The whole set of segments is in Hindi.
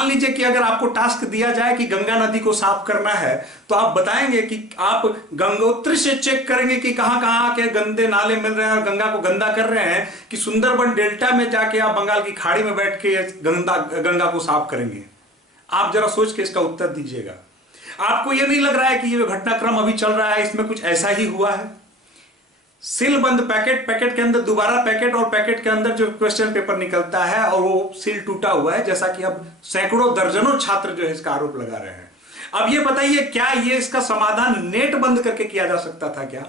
मान लीजिए कि अगर आपको टास्क दिया जाए कि गंगा नदी को साफ करना है, तो आप बताएंगे कि आप गंगोत्री से चेक करेंगे कि कहां कहां के गंदे नाले मिल रहे हैं और गंगा को गंदा कर रहे हैं, कि सुंदरबन डेल्टा में जाके आप बंगाल की खाड़ी में बैठ के गंगा को साफ करेंगे? आप जरा सोच के इसका उत्तर दीजिएगा। आपको यह नहीं लग रहा है कि ये जो घटनाक्रम अभी चल रहा है इसमें कुछ ऐसा ही हुआ है? सील बंद पैकेट, पैकेट के अंदर दोबारा पैकेट, और पैकेट के अंदर जो क्वेश्चन पेपर निकलता है और वो सील टूटा हुआ है, जैसा कि अब सैकड़ों दर्जनों छात्र जो है इसका आरोप लगा रहे हैं। अब ये बताइए, क्या ये इसका समाधान नेट बंद करके किया जा सकता था? क्या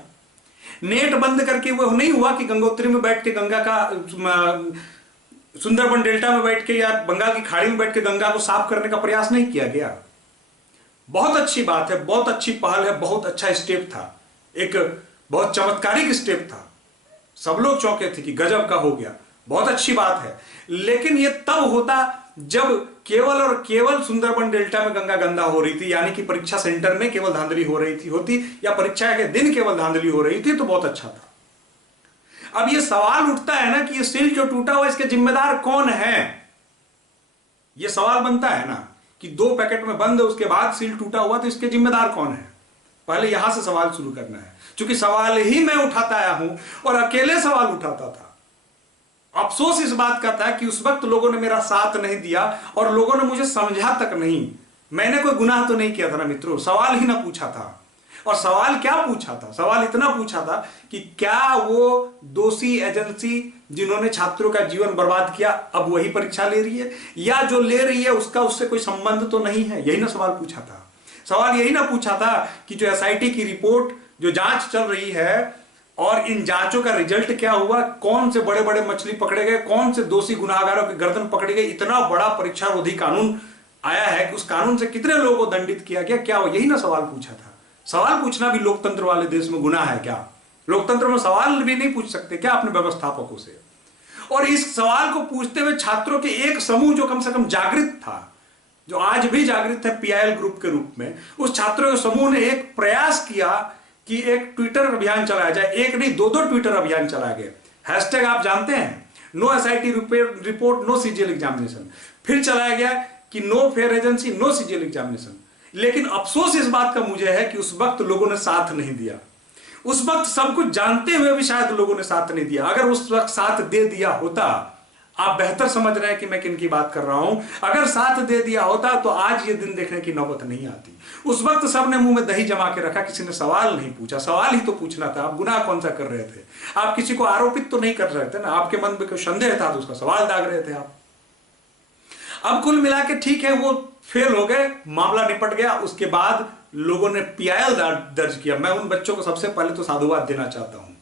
नेट बंद करके वो नहीं हुआ कि गंगोत्री में बैठ के गंगा का, सुंदरबन डेल्टा में बैठ के या बंगाल की खाड़ी में बैठ के गंगा को साफ करने का प्रयास नहीं किया गया? बहुत अच्छी बात है, बहुत अच्छी पहल है, बहुत अच्छा स्टेप था, एक बहुत चमत्कारिक स्टेप था। सब लोग चौंके थे कि गजब का हो गया, बहुत अच्छी बात है। लेकिन यह तब होता जब केवल और केवल सुंदरबन डेल्टा में गंगा गंदा हो रही थी, यानी कि परीक्षा सेंटर में केवल धांधली हो रही थी होती, या परीक्षा के दिन केवल धांधली हो रही थी, तो बहुत अच्छा था। अब यह सवाल उठता है ना कि यह सील जो टूटा हुआ इसके जिम्मेदार कौन है? यह सवाल बनता है ना कि 2 पैकेट में बंद है, उसके बाद सील टूटा हुआ, तो इसके जिम्मेदार कौन है? पहले यहां से सवाल शुरू करना है, क्योंकि सवाल ही मैं उठाता आया हूं और अकेले सवाल उठाता था। अफसोस इस बात का था कि उस वक्त लोगों ने मेरा साथ नहीं दिया और लोगों ने मुझे समझा तक नहीं। मैंने कोई गुनाह तो नहीं किया था ना मित्रों, सवाल ही ना पूछा था। और सवाल क्या पूछा था? सवाल इतना पूछा था कि क्या वो दोषी एजेंसी जिन्होंने छात्रों का जीवन बर्बाद किया अब वही परीक्षा ले रही है, या जो ले रही है उसका उससे कोई संबंध तो नहीं है? यही ना सवाल पूछा था। सवाल यही ना पूछा था कि जो एसआईटी की रिपोर्ट, जो जांच चल रही है, और इन जांचों का रिजल्ट क्या हुआ, कौन से बड़े बड़े मछली पकड़े गए, कौन से दोषी गुनाहगारों की गर्दन पकड़ी गई, इतना बड़ा परीक्षारोधी कानून आया है कि उस कानून से कितने लोगों को दंडित किया गया, क्या यही ना सवाल पूछा था? सवाल पूछना भी लोकतंत्र वाले देश में गुनाह है क्या? लोकतंत्र में सवाल भी नहीं पूछ सकते क्या अपने व्यवस्थापकों से? और इस सवाल को पूछते हुए छात्रों के एक समूह जो कम से कम जागृत था, जो आज भी जागृत है पीआईएल ग्रुप के रूप में, उस छात्रों के समूह ने एक प्रयास किया कि एक ट्विटर अभियान चलाया जाए। एक नहीं, 2 ट्विटर अभियान चलाए गए। हैशटैग आप जानते हैं, no SIT report no CGL examination. फिर चलाया गया कि no fair agency no CGL examination. लेकिन अफसोस इस बात का मुझे है कि उस वक्त लोगों ने साथ नहीं दिया। उस वक्त सब कुछ जानते हुए भी शायद लोगों ने साथ नहीं दिया। अगर उस वक्त साथ दे दिया होता, आप बेहतर समझ रहे हैं कि मैं किन की बात कर रहा हूं, अगर साथ दे दिया होता तो आज ये दिन देखने की नौबत नहीं आती। उस वक्त सबने मुंह में दही जमा के रखा, किसी ने सवाल नहीं पूछा। सवाल ही तो पूछना था। आप गुनाह कौन सा कर रहे थे? आप किसी को आरोपित तो नहीं कर रहे थे ना, आपके मन में कोई संदेह था तो उसका सवाल दाग रहे थे आप। अब कुल मिला के ठीक है, वो फेल हो गए, मामला निपट गया। उसके बाद लोगों ने पीआईएल दर्ज किया। मैं उन बच्चों को सबसे पहले तो साधुवाद देना चाहता हूं,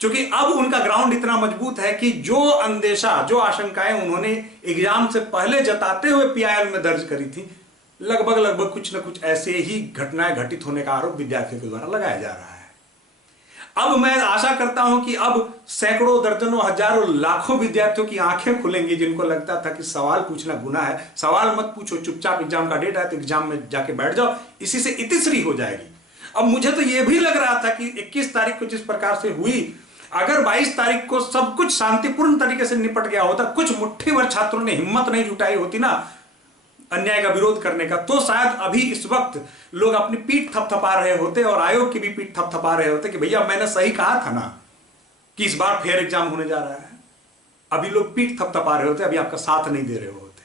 क्योंकि अब उनका ग्राउंड इतना मजबूत है कि जो अंदेशा, जो आशंकाएं उन्होंने एग्जाम से पहले जताते हुए पीआईएल में दर्ज करी थी, लगभग कुछ न कुछ ऐसे ही घटनाएं घटित होने का आरोप विद्यार्थियों के द्वारा लगाया जा रहा है। अब मैं आशा करता हूं कि अब सैकड़ों, दर्जनों, हजारों, लाखों विद्यार्थियों की आंखें खुलेंगी जिनको लगता था कि सवाल पूछना गुनाह है। सवाल मत पूछो, चुपचाप एग्जाम का डेट आए तो एग्जाम में जाके बैठ जाओ, इसी से इतिश्री हो जाएगी। अब मुझे तो यह भी लग रहा था कि 21 तारीख को जिस प्रकार से हुई, अगर 22 तारीख को सब कुछ शांतिपूर्ण तरीके से निपट गया होता, कुछ मुट्ठी भर छात्रों ने हिम्मत नहीं जुटाई होती ना अन्याय का विरोध करने का, तो शायद अभी इस वक्त लोग अपनी पीठ थपथपा रहे होते और आयोग की भी पीठ थपथपा रहे होते कि भैया मैंने सही कहा था ना कि इस बार फेयर एग्जाम होने जा रहा है। अभी लोग पीठ थपथपा रहे होते, अभी आपका साथ नहीं दे रहे होते।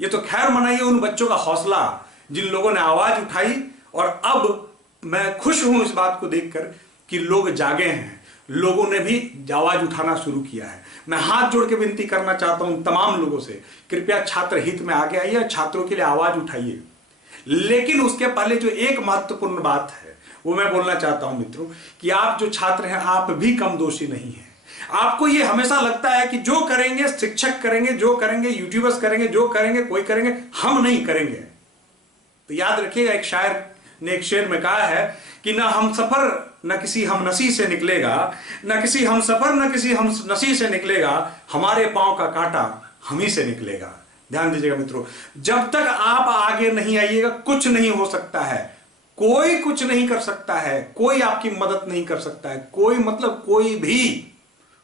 ये तो खैर मनाइए उन बच्चों का हौसला जिन लोगों ने आवाज उठाई, और अब मैं खुश हूं इस बात को देखकर कि लोग जागे हैं, लोगों ने भी आवाज उठाना शुरू किया है। मैं हाथ जोड़ के विनती करना चाहता हूं तमाम लोगों से, कृपया छात्र हित में आगे आइए, छात्रों के लिए आवाज उठाइए। लेकिन उसके पहले जो एक महत्वपूर्ण बात है वो मैं बोलना चाहता हूं मित्रों, कि आप जो छात्र हैं आप भी कम दोषी नहीं हैं। आपको ये हमेशा लगता है कि जो करेंगे शिक्षक करेंगे, जो करेंगे यूट्यूबर्स करेंगे, जो करेंगे कोई करेंगे, हम नहीं करेंगे। तो याद रखिएगा, एक शायर ने एक शेर में कहा है कि ना हम सफर न किसी हम नसी से निकलेगा, न किसी हम सफर न किसी हम नसी से निकलेगा, हमारे पांव का कांटा हम ही से निकलेगा। ध्यान दीजिएगा मित्रों, जब तक आप आगे नहीं आइएगा कुछ नहीं हो सकता है। कोई कुछ नहीं कर सकता है, कोई आपकी मदद नहीं कर सकता है। कोई मतलब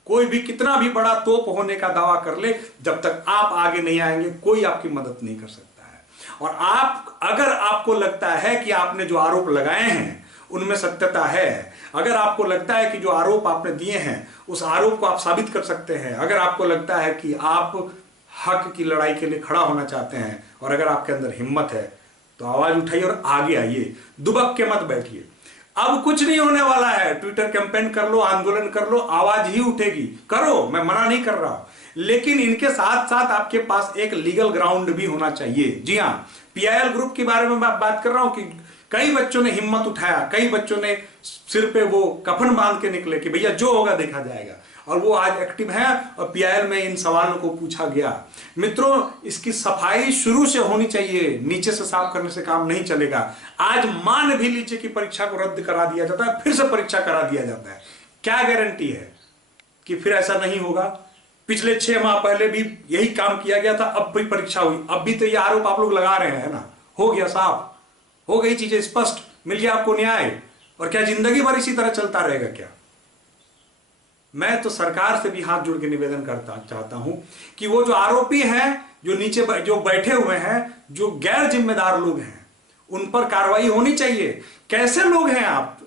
कोई भी कितना भी बड़ा तोप होने का दावा कर ले, जब तक आप आगे नहीं आएंगे कोई आपकी मदद नहीं कर सकता है। और आप अगर आपको लगता है कि आपने जो आरोप लगाए हैं उनमें सत्यता है, अगर आपको लगता है कि जो आरोप आपने दिए हैं उस आरोप को आप साबित कर सकते हैं, अगर आपको लगता है कि आप हक की लड़ाई के लिए खड़ा होना चाहते हैं और अगर आपके अंदर हिम्मत है तो आवाज उठाइए और आगे आइए, दुबक के मत बैठिए। अब कुछ नहीं होने वाला है, ट्विटर कैंपेन कर लो, आंदोलन कर लो, आवाज ही उठेगी, करो, मैं मना नहीं कर रहा हूं, लेकिन इनके साथ साथ आपके पास एक लीगल ग्राउंड भी होना चाहिए। जी हां, पीआईएल ग्रुप के बारे में मैं बात कर रहा हूं कि कई बच्चों ने हिम्मत उठाया, कई बच्चों ने सिर पे वो कफन बांध के निकले कि भैया जो होगा देखा जाएगा, और वो आज एक्टिव है और पीआईएल में इन सवालों को पूछा गया। मित्रों, इसकी सफाई शुरू से होनी चाहिए, नीचे से साफ करने से काम नहीं चलेगा। आज मान भी लीजिए कि परीक्षा को रद्द करा दिया जाता है, फिर से परीक्षा करा दिया जाता है, क्या गारंटी है कि फिर ऐसा नहीं होगा? पिछले 6 माह पहले भी यही काम किया गया था, अब भी परीक्षा हुई, अब भी तो ये आरोप आप लोग लगा रहे हैं ना, हो गया साफ, हो गई चीजें स्पष्ट, मिल गया आपको न्याय। और क्या जिंदगी भर इसी तरह चलता रहेगा क्या? मैं तो सरकार से भी हाथ जोड़ के निवेदन करता चाहता हूं कि वो जो आरोपी हैं, जो नीचे जो बैठे हुए हैं, जो गैर जिम्मेदार लोग हैं, उन पर कार्रवाई होनी चाहिए। कैसे लोग हैं आप,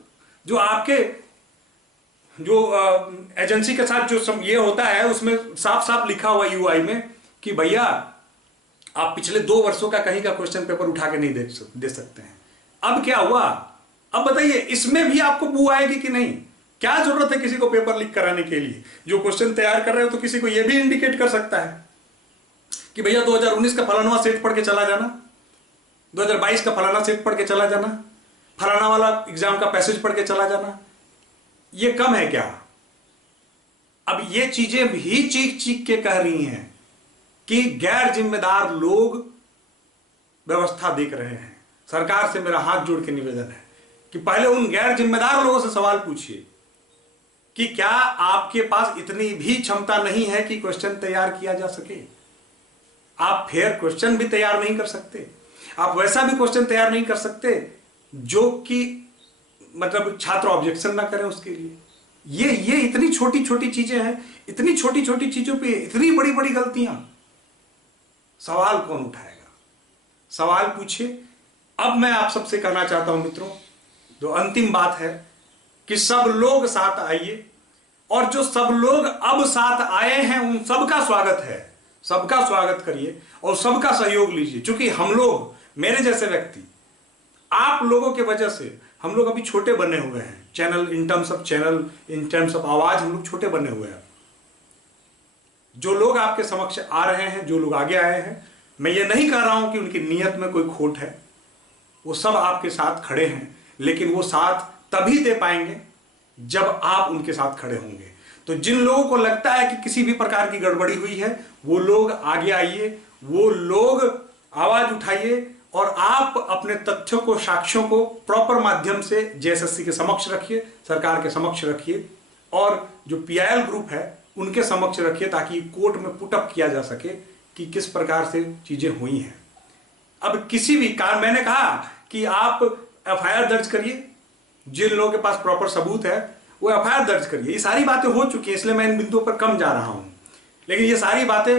जो आपके जो एजेंसी के साथ जो ये होता है उसमें साफ साफ लिखा हुआ यूआई में कि भैया आप पिछले 2 वर्षों का कहीं का क्वेश्चन पेपर उठा के नहीं दे सकते हैं। अब क्या हुआ? अब बताइए, इसमें भी आपको बू आएगी कि नहीं? क्या जरूरत है किसी को पेपर लीक कराने के लिए? जो क्वेश्चन तैयार कर रहे हो तो किसी को यह भी इंडिकेट कर सकता है कि भैया 2019 का फलाना सेट पढ़ के चला जाना, 2022 का फलाना सेट पढ़ के चला जाना, फलाना वाला एग्जाम का पैसेज पढ़ के चला जाना। ये कम है क्या? अब ये चीजें भी चीख चीख के कह रही हैं कि गैर जिम्मेदार लोग व्यवस्था देख रहे हैं। सरकार से मेरा हाथ जोड़ के निवेदन है कि पहले उन गैर जिम्मेदार लोगों से सवाल पूछिए कि क्या आपके पास इतनी भी क्षमता नहीं है कि क्वेश्चन तैयार किया जा सके? आप फेयर क्वेश्चन भी तैयार नहीं कर सकते, आप वैसा भी क्वेश्चन तैयार नहीं कर सकते जो कि मतलब छात्र ऑब्जेक्शन ना करें उसके लिए। ये इतनी छोटी छोटी चीजें हैं, इतनी छोटी छोटी चीजों पे इतनी बड़ी बड़ी गलतियां। सवाल कौन उठाएगा? सवाल पूछिए। अब मैं आप सबसे कहना चाहता हूं मित्रों, जो अंतिम बात है कि सब लोग साथ आइए, और जो सब लोग अब साथ आए हैं उन सबका स्वागत है, सबका स्वागत करिए और सबका सहयोग लीजिए। क्योंकि हम लोग, मेरे जैसे व्यक्ति, आप लोगों की वजह से हम लोग अभी छोटे बने हुए हैं, channel, in terms of channel, in terms of आवाज हम लोग छोटे बने हुए हैं। जो लोग आपके समक्ष आ रहे हैं, जो लोग आगे आए हैं, मैं ये नहीं कह रहा हूं कि उनकी नीयत में कोई खोट है, वो सब आपके साथ खड़े हैं, लेकिन वो साथ तभी दे पाएंगे जब आप उनके साथ खड़े होंगे। तो जिन लोगों को लगता है कि किसी भी प्रकार की गड़बड़ी हुई है, वो लोग आगे आइए, वो लोग आवाज उठाइए और आप अपने तथ्यों को, साक्ष्यों को प्रॉपर माध्यम से जेएसएससी के समक्ष रखिए, सरकार के समक्ष रखिए, और जो पीआईएल ग्रुप है उनके समक्ष रखिए, ताकि कोर्ट में पुटअप किया जा सके कि किस प्रकार से चीजें हुई हैं। अब किसी भी कारण, मैंने कहा कि आप एफआईआर दर्ज करिए, जिन लोगों के पास प्रॉपर सबूत है वो एफआईआर दर्ज करिए। ये सारी बातें हो चुकी हैं, इसलिए मैं इन बिंदुओं पर कम जा रहा हूं, लेकिन ये सारी बातें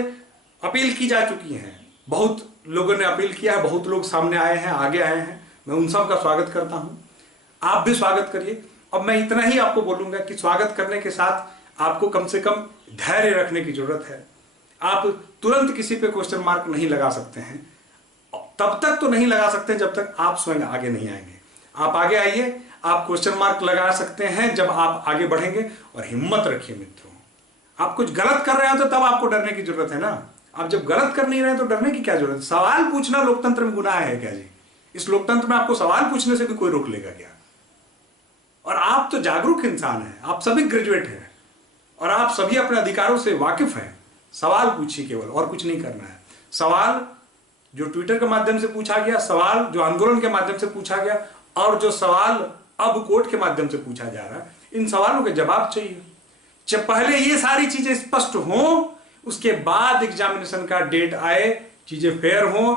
अपील की जा चुकी हैं, बहुत लोगों ने अपील किया है, बहुत लोग सामने आए हैं, आगे आए हैं। मैं उन सब का स्वागत करता हूं, आप भी स्वागत करिए। अब मैं इतना ही आपको बोलूंगा कि स्वागत करने के साथ आपको कम से कम धैर्य रखने की जरूरत है। आप तुरंत किसी पे क्वेश्चन मार्क नहीं लगा सकते हैं, तब तक तो नहीं लगा सकते जब तक आप स्वयं आगे नहीं आएंगे। आप आगे आइए, आप क्वेश्चन मार्क लगा सकते हैं जब आप आगे बढ़ेंगे। और हिम्मत रखिए मित्रों, आप कुछ गलत कर रहे हो तो तब आपको डरने की जरूरत है ना। आप जब गलत कर नहीं रहे तो डरने की क्या जरूरत है? सवाल पूछना लोकतंत्र में गुनाह है क्या जी? इस लोकतंत्र में आपको सवाल पूछने से भी कोई रोक लेगा क्या? और आप तो जागरूक इंसान हैं, आप सभी ग्रेजुएट हैं और आप सभी अपने अधिकारों से वाकिफ हैं। सवाल पूछिए केवल, और कुछ नहीं करना है। सवाल जो ट्विटर के माध्यम से पूछा गया, सवाल जो आंदोलन के माध्यम से पूछा गया, और जो सवाल अब कोर्ट के माध्यम से पूछा जा रहा है, इन सवालों के जवाब चाहिए। जब पहले ये सारी चीजें स्पष्ट हों, उसके बाद एग्जामिनेशन का डेट आए, चीजें फेयर हों।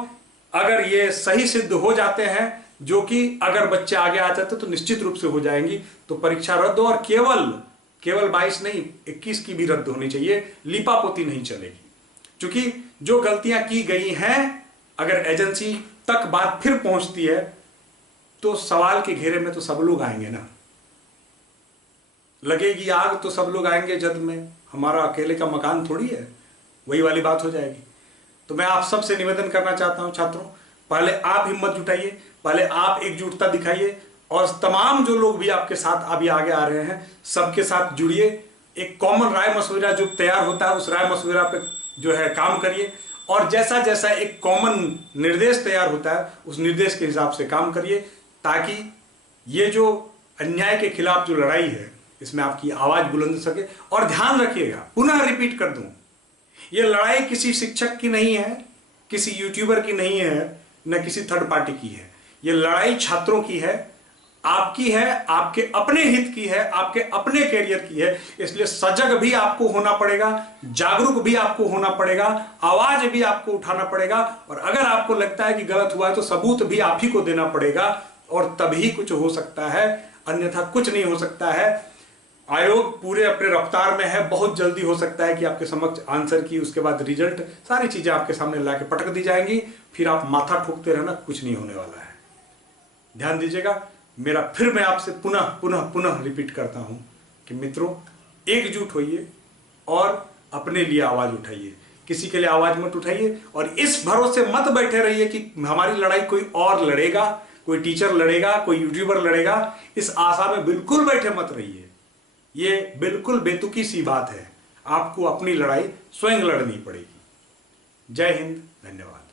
अगर ये सही सिद्ध हो जाते हैं, जो कि अगर बच्चे आगे आ जाते तो निश्चित रूप से हो जाएंगी, तो परीक्षा रद्द हो, और केवल 22 नहीं 21 की भी रद्द होनी चाहिए। लीपापोती नहीं चलेगी, क्योंकि जो गलतियां की गई हैं अगर एजेंसी तक बात फिर पहुंचती है तो सवाल के घेरे में तो सब लोग आएंगे ना। लगेगी आग तो सब लोग आएंगे जद में, हमारा अकेले का मकान थोड़ी है, वही वाली बात हो जाएगी। तो मैं आप सबसे निवेदन करना चाहता हूं छात्रों, पहले आप हिम्मत जुटाइए, पहले आप एकजुटता दिखाइए और तमाम जो लोग भी आपके साथ अभी आगे आ रहे हैं सबके साथ जुड़िए। एक कॉमन राय मशविरा जो तैयार होता है उस राय मशविरा पे जो है काम करिए और जैसा जैसा एक कॉमन निर्देश तैयार होता है उस निर्देश के हिसाब से काम करिए, ताकि ये जो अन्याय के खिलाफ जो लड़ाई है इसमें आपकी आवाज बुलंद सके। और ध्यान रखिएगा, पुनः रिपीट कर दूं, ये लड़ाई किसी शिक्षक की नहीं है, किसी यूट्यूबर की नहीं है, न किसी थर्ड पार्टी की है। ये लड़ाई छात्रों की है, आपकी है, आपके अपने हित की है, आपके अपने कैरियर की है। इसलिए सजग भी आपको होना पड़ेगा, जागरूक भी आपको होना पड़ेगा, आवाज भी आपको उठाना पड़ेगा। और अगर आपको लगता है कि गलत हुआ है तो सबूत भी आप ही को देना पड़ेगा और तभी कुछ हो सकता है, अन्यथा कुछ नहीं हो सकता है। आयोग पूरे अपने रफ्तार में है, बहुत जल्दी हो सकता है कि आपके समक्ष आंसर की, उसके बाद रिजल्ट, सारी चीजें आपके सामने लाके पटक दी जाएंगी, फिर आप माथा ठोकते रहना, कुछ नहीं होने वाला है। ध्यान दीजिएगा। मेरा फिर मैं आपसे पुनः पुनः पुनः रिपीट करता हूं कि मित्रों, एकजुट होइए और अपने लिए आवाज उठाइए, किसी के लिए आवाज मत उठाइए। और इस भरोसे मत बैठे रहिए कि हमारी लड़ाई कोई और लड़ेगा, कोई टीचर लड़ेगा, कोई यूट्यूबर लड़ेगा, इस आशा में बिल्कुल बैठे मत रहिए। ये बिल्कुल बेतुकी सी बात है, आपको अपनी लड़ाई स्वयं लड़नी पड़ेगी। जय हिंद, धन्यवाद।